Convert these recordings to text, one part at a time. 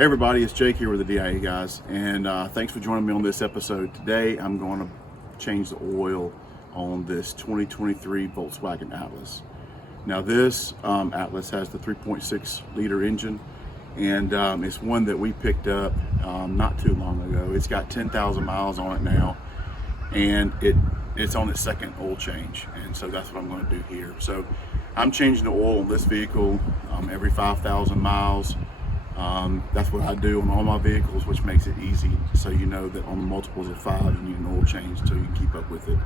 Hey everybody, it's Jake here with the DIA guys, and thanks for joining me on this episode. Today I'm going to change the oil on this 2023 Volkswagen Atlas. Now this Atlas has the 3.6 liter engine, and it's one that we picked up not too long ago. It's got 10,000 miles on it now, and it's on its second oil change, and so that's what I'm going to do here. So I'm changing the oil on this vehicle every 5,000 miles. That's what I do on all my vehicles, which makes it easy, so you know that on the multiples of 5 you need an oil change so you can keep up with it.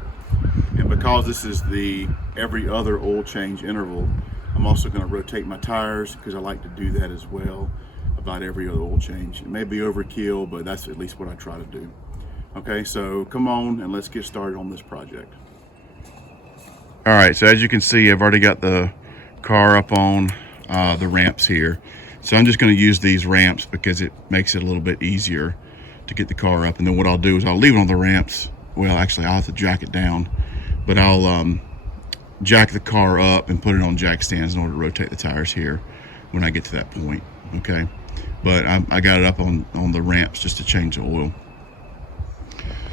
And because this is the every other oil change interval, I'm also going to rotate my tires because I like to do that as well about every other oil change. It may be overkill, but that's at least what I try to do. Okay, so come on and let's get started on this project. All right, so as you can see, I've already got the car up on the ramps here. So I'm just going to use these ramps because it makes it a little bit easier to get the car up. And then what I'll do is I'll leave it on the ramps. Well, actually I'll have to jack it down, but I'll jack the car up and put it on jack stands in order to rotate the tires here when I get to that point. Okay, but I got it up on the ramps just to change the oil.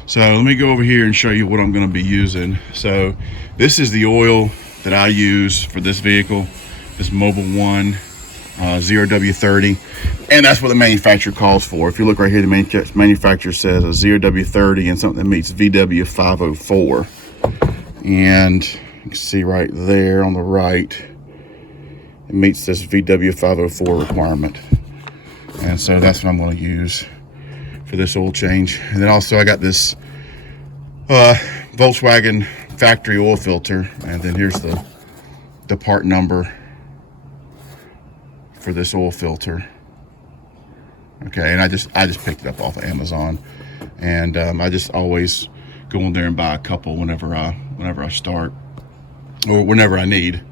So let me go over here and show you what I'm going to be using. So this is the oil that I use for this vehicle, this Mobil 1 0W30, and that's what the manufacturer calls for. If you look right here, the manufacturer says a 0W30 and something that meets VW504, and you can see right there on the right it meets this VW504 requirement, and so that's what I'm going to use for this oil change. And then also I got this Volkswagen factory oil filter, and then here's the part number for this oil filter. Okay, and I just picked it up off of Amazon, and I just always go in there and buy a couple whenever I start, or whenever I need,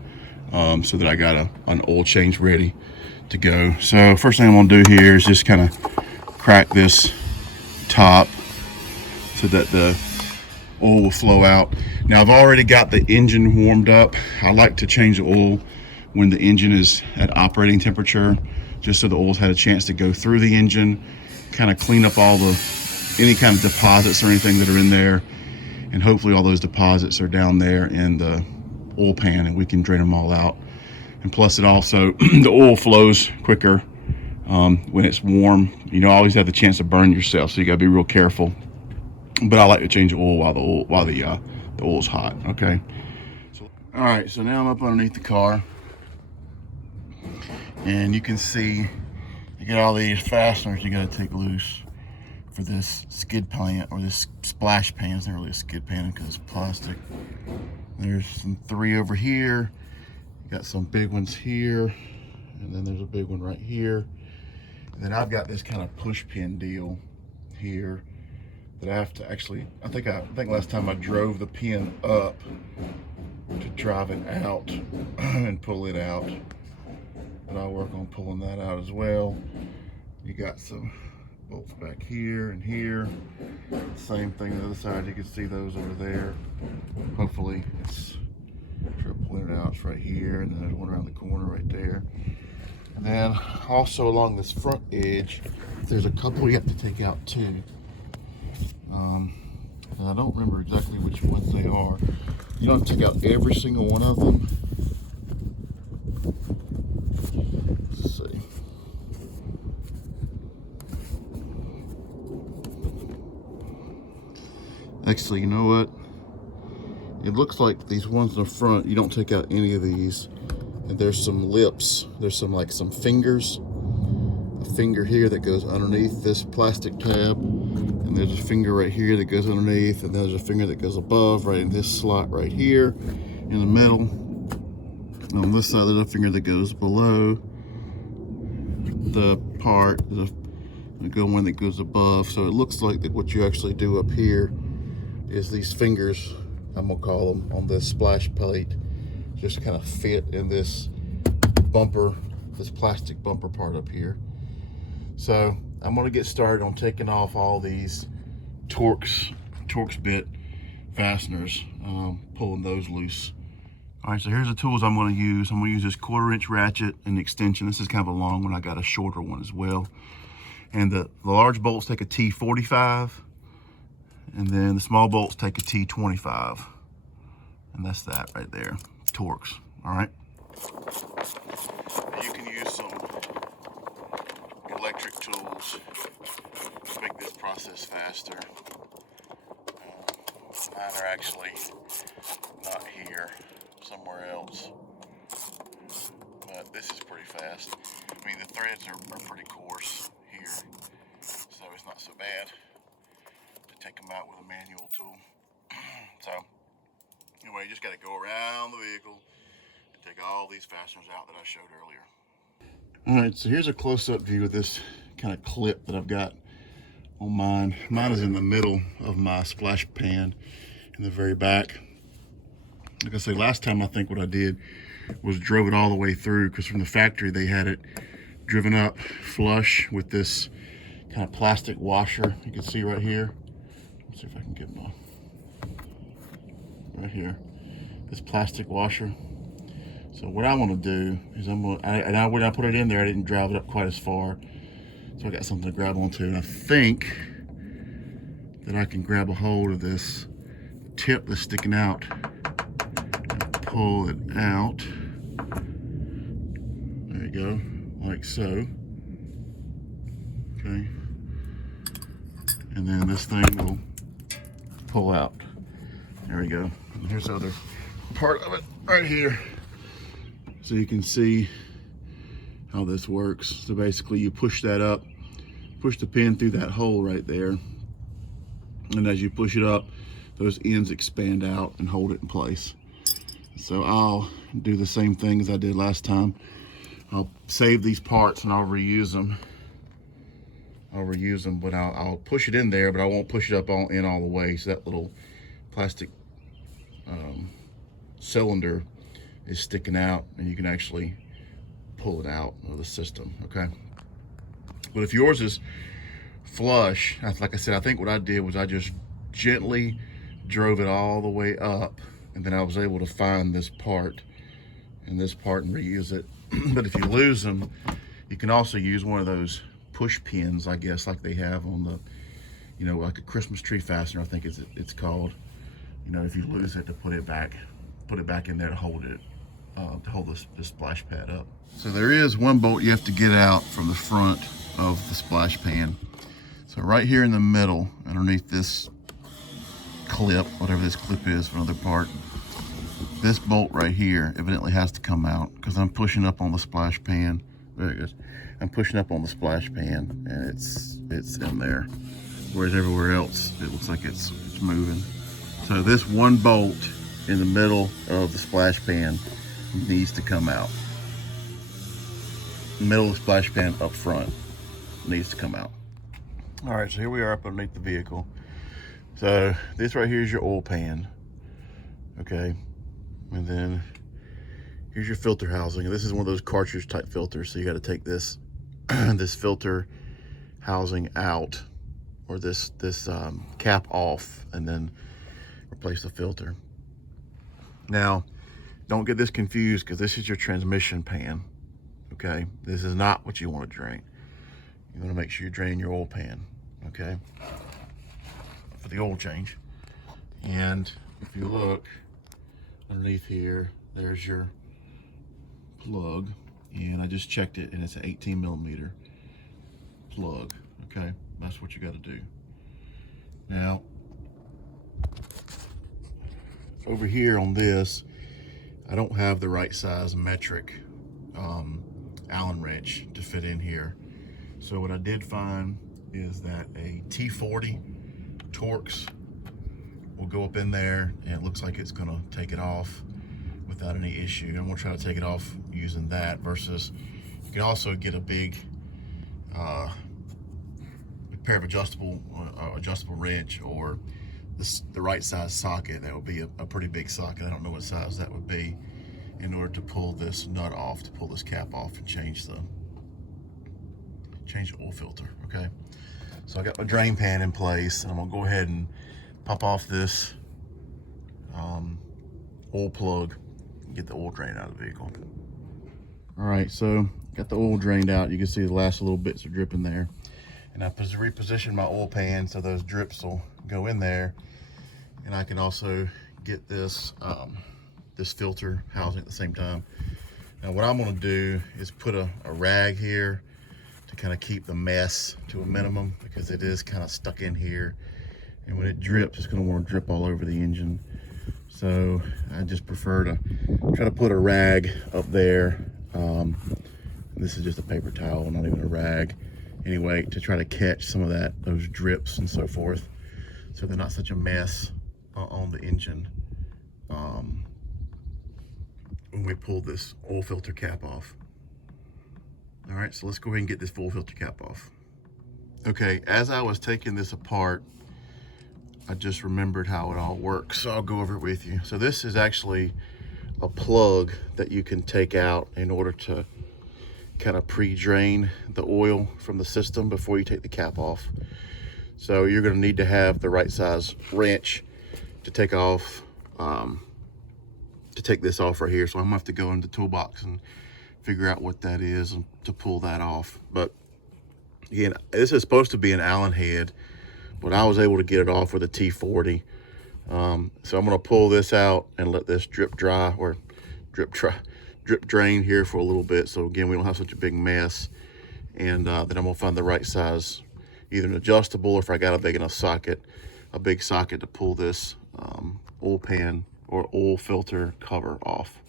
so that I got an oil change ready to go. So first thing I'm gonna do here is just kind of crack this top so that the oil will flow out. Now I've already got the engine warmed up. I like to change the oil when the engine is at operating temperature, just so the oil's had a chance to go through the engine, kind of clean up any kind of deposits or anything that are in there, and hopefully all those deposits are down there in the oil pan and we can drain them all out. And plus it also, the oil flows quicker when it's warm. You know, always have the chance to burn yourself, so you gotta be real careful. But I like to change the oil while the oil's hot. Okay. All right, so now I'm up underneath the car, and you can see you got all these fasteners you got to take loose for this skid pan, or this splash pan. It's not really a skid pan because it's plastic. There's some 3 over here. You got some big ones here, and then there's a big one right here. And then I've got this kind of push pin deal here that I have to actually, I think last time I drove the pin up to drive it out and pull it out. But I'll work on pulling that out as well. You got some bolts back here and here. Same thing on the other side. You can see those over there. Hopefully it's, try to pull it out. It's right here, and then there's one around the corner right there. And then also along this front edge, there's a couple you have to take out too. And I don't remember exactly which ones they are. You don't have to take out every single one of them. Let's see. Actually, you know what? It looks like these ones in the front, you don't take out any of these. And there's some lips. There's some fingers. A finger here that goes underneath this plastic tab. And there's a finger right here that goes underneath. And there's a finger that goes above, right in this slot right here in the middle. And on this side, there's a finger that goes below the part. There's a one that goes above. So it looks like that what you actually do up here is these fingers, I'm gonna call them, on this splash plate, just kind of fit in this bumper, this plastic bumper part up here. So I'm gonna get started on taking off all these Torx bit fasteners, pulling those loose. All right, so here's the tools I'm gonna use. I'm gonna use this 1/4 inch ratchet and extension. This is kind of a long one. I got a shorter one as well. And the large bolts take a T45, and then the small bolts take a T25. And that's that right there, Torx, all right? You can use some electric tools to make this process faster. Mine are actually not here, somewhere else. But this is pretty fast. I mean, the threads are pretty coarse here, so it's not so bad to take them out with a manual tool. So, anyway, you just got to go around the vehicle and take all these fasteners out that I showed earlier. All right, so here's a close-up view of this kind of clip that I've got on mine. Mine is in the middle of my splash pan in the very back. Like I said, last time I think what I did was drove it all the way through, because from the factory they had it driven up flush with this kind of plastic washer. You can see right here. Let's see if I can get my, right here, this plastic washer. So what I want to do is when I put it in there, I didn't drive it up quite as far. So I got something to grab onto, and I think that I can grab a hold of this tip that's sticking out and pull it out. There you go, like so. Okay. And then this thing will pull out. There we go. And here's the other part of it right here. So you can see how this works. So basically you push that up, push the pin through that hole right there, and as you push it up, those ends expand out and hold it in place. So I'll do the same thing as I did last time. I'll save these parts and I'll reuse them. But I'll push it in there, but I won't push it up in all the way. So that little plastic cylinder is sticking out, and you can actually pull it out of the system, okay? But if yours is flush, like I said, I think what I did was I just gently drove it all the way up, and then I was able to find this part and reuse it. But if you lose them, you can also use one of those push pins, I guess, like they have on the, you know, like a Christmas tree fastener, I think it's called. You know, if you lose it, to put it back in there to hold it, to hold this splash pad up. So there is one bolt you have to get out from the front of the splash pan. So right here in the middle, underneath this clip, whatever this clip is for another part, this bolt right here evidently has to come out, because I'm pushing up on the splash pan. There it goes. I'm pushing up on the splash pan, and it's in there. Whereas everywhere else, it looks like it's moving. So this one bolt in the middle of the splash pan needs to come out. The middle of the splash pan up front needs to come out. All right, so here we are up underneath the vehicle. So this right here is your oil pan, okay? And then here's your filter housing. This is one of those cartridge type filters, so you got to take this this filter housing out, or this cap off, and then replace the filter. Now, don't get this confused, because this is your transmission pan, okay? This is not what you want to drain. You want to make sure you drain your oil pan, okay, for the oil change. And if you look underneath here, there's your plug, and I just checked it, and it's an 18 millimeter plug, okay? That's what you got to do. Now, over here on this, I don't have the right size metric Allen wrench to fit in here. So what I did find is that a T40 Torx will go up in there, and it looks like it's gonna take it off without any issue. I'm gonna try to take it off using that, versus you can also get a big pair of adjustable wrench, or the right size socket. That would be a pretty big socket. I don't know what size that would be, in order to pull this nut off, to pull this cap off and change the oil filter, okay? So I got my drain pan in place, and I'm gonna go ahead and pop off this oil plug and get the oil drain out of the vehicle. All right, so got the oil drained out. You can see the last little bits are dripping there. And I repositioned my oil pan so those drips will go in there. And I can also get this this filter housing at the same time. Now what I'm gonna do is put a rag here to kind of keep the mess to a minimum, because it is kind of stuck in here. And when it drips, it's gonna wanna drip all over the engine. So I just prefer to try to put a rag up there. This is just a paper towel, not even a rag. Anyway, to try to catch some of those drips and so forth, so they're not such a mess on the engine when we pull this oil filter cap off. All right, so let's go ahead and get this oil filter cap off. Okay, as I was taking this apart, I just remembered how it all works, so I'll go over it with you. So this is actually a plug that you can take out in order to kind of pre-drain the oil from the system before you take the cap off. So you're going to need to have the right size wrench to take off, to take this off right here. So I'm gonna have to go into the toolbox and figure out what that is and to pull that off. But again, this is supposed to be an Allen head, but I was able to get it off with a T40. So I'm gonna pull this out and let this drip drain here for a little bit. So again, we don't have such a big mess. And then I'm gonna find the right size, either an adjustable, or if I got a big enough socket, a big socket to pull this oil pan or oil filter cover off.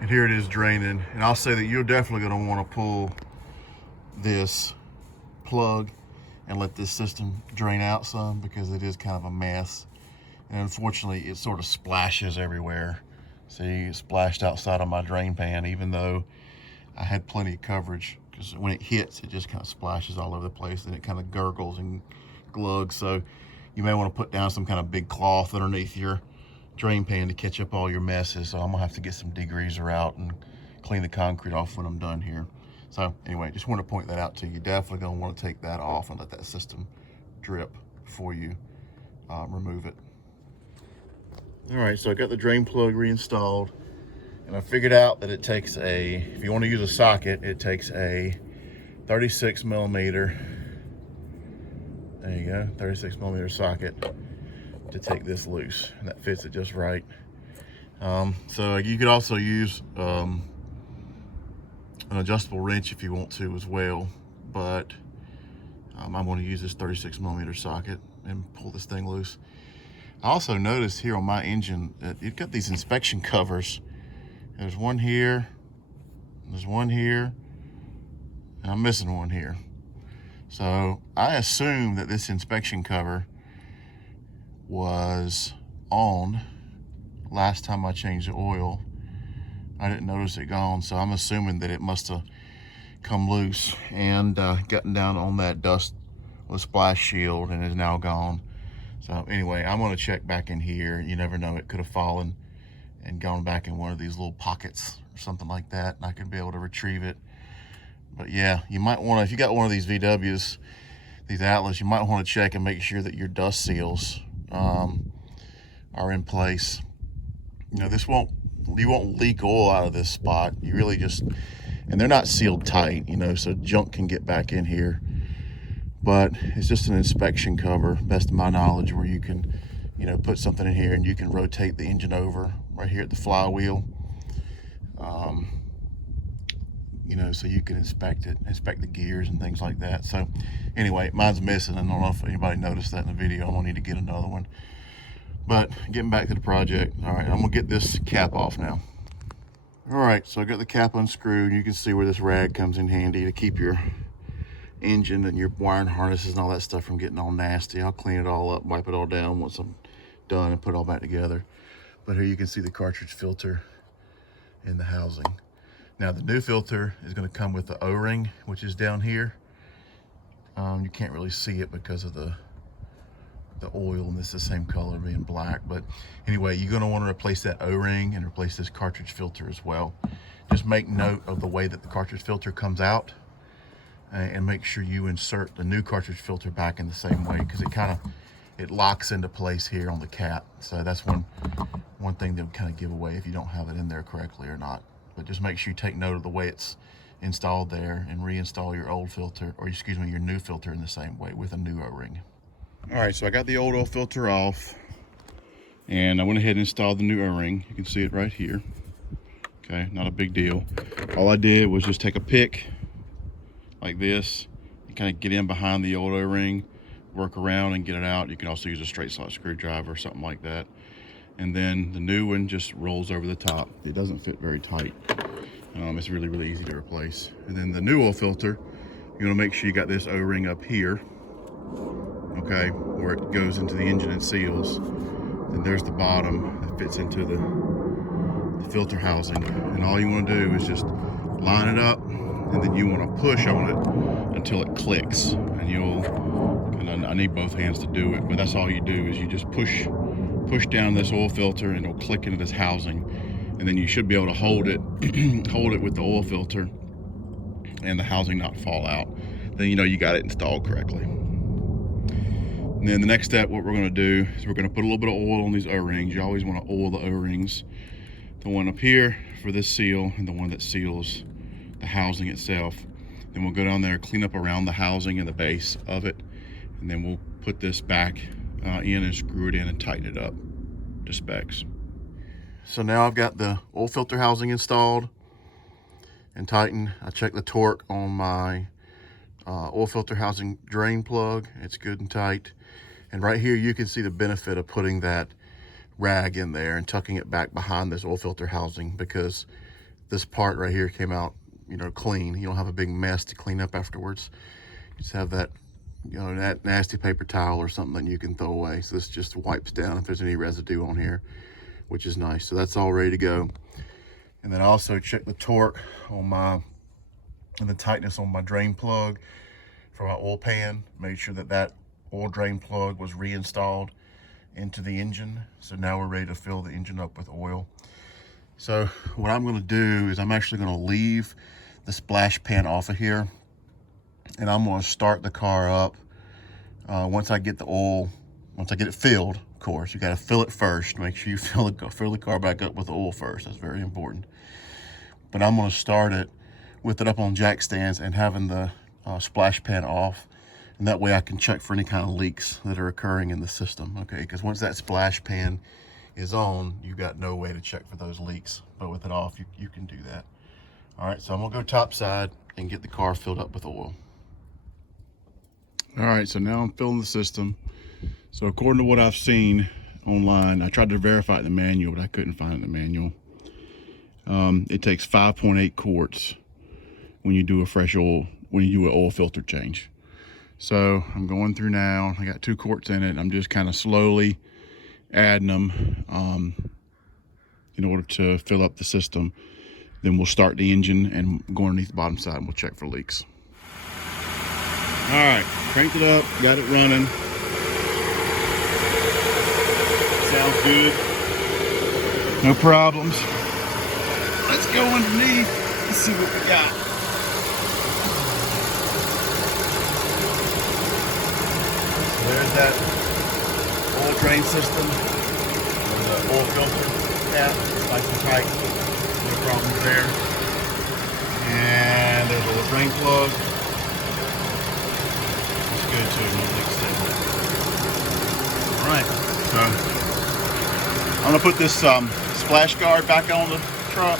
And here it is draining. And I'll say that you're definitely gonna wanna pull this plug and let this system drain out some, because it is kind of a mess. And unfortunately, it sort of splashes everywhere. See, it splashed outside of my drain pan, even though I had plenty of coverage, because when it hits, it just kind of splashes all over the place, and it kind of gurgles and glugs. So you may want to put down some kind of big cloth underneath your drain pan to catch up all your messes. So I'm gonna have to get some degreaser out and clean the concrete off when I'm done here. So anyway, just want to point that out to you. Definitely gonna want to take that off and let that system drip before you remove it. All right, so I got the drain plug reinstalled, and I figured out that it takes if you want to use a socket, it takes a 36 millimeter, there you go, 36 millimeter socket to take this loose, and that fits it just right. So you could also use an adjustable wrench if you want to as well, but I'm going to use this 36 millimeter socket and pull this thing loose. I also noticed here on my engine that you've got these inspection covers. There's one here, there's one here, and I'm missing one here. So I assume that this inspection cover was on last time I changed the oil. I didn't notice it gone, so I'm assuming that it must have come loose and gotten down on that dust with splash shield and is now gone. So anyway, I'm gonna check back in here. You never know, it could have fallen and gone back in one of these little pockets or something like that, and I could be able to retrieve it. But yeah, you might wanna, if you got one of these VWs, these Atlas, you might wanna check and make sure that your dust seals are in place. You know, you won't leak oil out of this spot. You really just, and they're not sealed tight, you know, so junk can get back in here. But it's just an inspection cover, best of my knowledge, where you can, you know, put something in here and you can rotate the engine over right here at the flywheel. You know, so you can inspect the gears and things like that. So anyway, mine's missing. I don't know if anybody noticed that in the video. I'm gonna need to get another one. But getting back to the project, all right, I'm gonna get this cap off now. All right, so I got the cap unscrewed. You can see where this rag comes in handy to keep your engine and your wiring harnesses and all that stuff from getting all nasty. I'll clean it all up, wipe it all down once I'm done and put it all back together. But here you can see the cartridge filter in the housing. Now the new filter is going to come with the O-ring, which is down here. You can't really see it because of the oil, and this is the same color being black. But anyway, you're going to want to replace that O-ring and replace this cartridge filter as well. Just make note of the way that the cartridge filter comes out, and make sure you insert the new cartridge filter back in the same way, because it locks into place here on the cap. So that's one thing that would kind of give away if you don't have it in there correctly or not. But just make sure you take note of the way it's installed there and reinstall your old filter, or excuse me, your new filter in the same way with a new O-ring. All right, so I got the old oil filter off, and I went ahead and installed the new O-ring. You can see it right here. Okay, not a big deal. All I did was just take a pick like this and kind of get in behind the old O-ring, work around and get it out. You can also use a straight slot screwdriver or something like that. And then the new one just rolls over the top. It doesn't fit very tight. It's really, really easy to replace. And then the new oil filter, you're gonna make sure you got this O-ring up here, okay, where it goes into the engine and seals. Then there's the bottom that fits into the filter housing. And all you wanna do is just line it up, and then you wanna push on it until it clicks. And I need both hands to do it, but that's all you do is you just push down this oil filter and it'll click into this housing. And then you should be able to hold it with the oil filter and the housing not fall out. Then you know you got it installed correctly. And then the next step, what we're gonna do is we're gonna put a little bit of oil on these O-rings. You always wanna oil the O-rings. The one up here for this seal and the one that seals the housing itself. Then we'll go down there, clean up around the housing and the base of it. And then we'll put this back in and screw it in and tighten it up to specs. So now I've got the oil filter housing installed and tightened. I checked the torque on my oil filter housing drain plug. It's good and tight. And right here you can see the benefit of putting that rag in there and tucking it back behind this oil filter housing, because this part right here came out, clean. You don't have a big mess to clean up afterwards. You just have that, that nasty paper towel or something that you can throw away. So this just wipes down if there's any residue on here, which is nice. So that's all ready to go. And then I also check the torque on and the tightness on my drain plug for my oil pan. Made sure that oil drain plug was reinstalled into the engine. So now we're ready to fill the engine up with oil. So what I'm gonna do is I'm actually gonna leave the splash pan off of here, and I'm gonna start the car up once I get it filled. Of course, you got to fill it first. Make sure you fill the car back up with the oil first. That's very important. But I'm going to start it with it up on jack stands and having the splash pan off, and that way I can check for any kind of leaks that are occurring in the system. Okay, because once that splash pan is on, you got no way to check for those leaks. But with it off, you can do that. All right, so I'm gonna go top side and get the car filled up with oil. All right, so now I'm filling the system. So according to what I've seen online, I tried to verify it in the manual, but I couldn't find it in the manual. It takes 5.8 quarts when you do an oil filter change. So I'm going through now. I got 2 quarts in it. I'm just kind of slowly adding them in order to fill up the system. Then we'll start the engine and go underneath the bottom side and we'll check for leaks. All right, cranked it up, got it running. Sounds good. No problems. Let's go underneath and see what we got. So there's that oil drain system. There's the oil filter cap. It's nice and tight. No problems there. And there's a little drain plug. It's good too. No leaks there. All right. So I'm gonna put this splash guard back on the truck.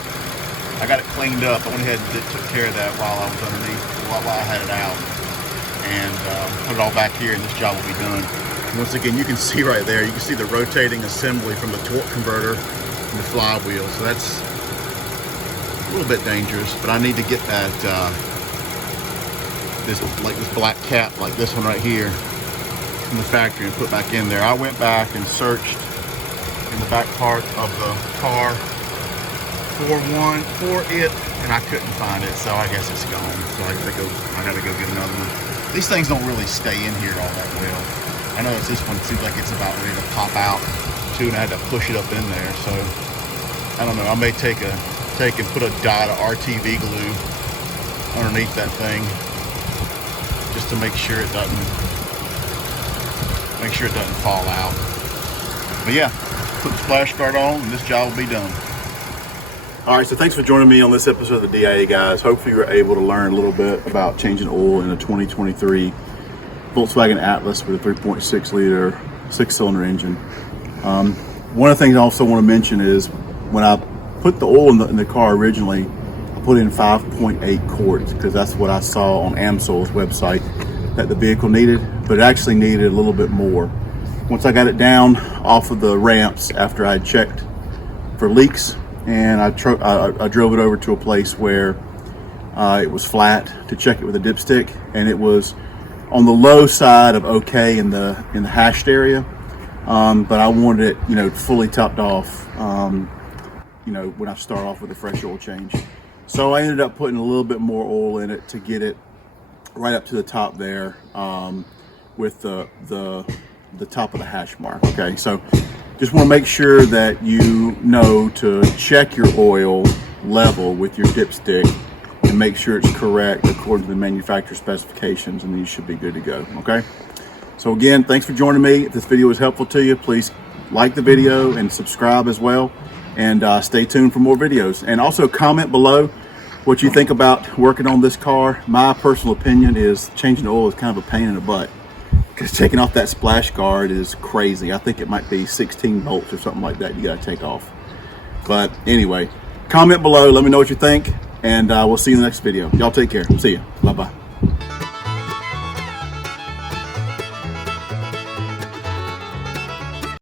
I got it cleaned up. I went ahead and took care of that while I was underneath, while I had it out, and put it all back here, and this job will be done. And once again, you can see right there, you can see the rotating assembly from the torque converter and the flywheel. So that's a little bit dangerous, but I need to get that this black cap like this one right here from the factory and put back in there. I went back and searched in the back part of the car for it, and I couldn't find it, so I guess it's gone. So I gotta go get another one. These things don't really stay in here all that well. I know this one seems like it's about ready to pop out too, and I had to push it up in there. So I don't know. I may take and put a dot of RTV glue underneath that thing just to make sure it doesn't fall out. But yeah, put the splash guard on and this job will be done. All right, so thanks for joining me on this episode of the DIA, guys. Hopefully you were able to learn a little bit about changing oil in a 2023 Volkswagen Atlas with a 3.6 liter 6-cylinder engine. One of the things I also want to mention is when I put the oil in the car originally, I put in 5.8 quarts because that's what I saw on AMSOIL's website that the vehicle needed, but it actually needed a little bit more. Once I got it down off of the ramps after I checked for leaks, and I drove it over to a place where it was flat to check it with a dipstick, and it was on the low side of okay in the hashed area, but I wanted it fully topped off when I start off with a fresh oil change. So I ended up putting a little bit more oil in it to get it right up to the top there, with the top of the hash mark. Okay, so just want to make sure that you know to check your oil level with your dipstick and make sure it's correct according to the manufacturer specifications, and you should be good to go. Okay, so again, thanks for joining me. If this video was helpful to you, please like the video and subscribe as well, and stay tuned for more videos. And also comment below what you think about working on this car. My personal opinion is changing the oil is kind of a pain in the butt, because taking off that splash guard is crazy. I think it might be 16 bolts or something like that you gotta take off. But anyway, comment below, let me know what you think, and we'll see you in the next video. Y'all take care. See ya.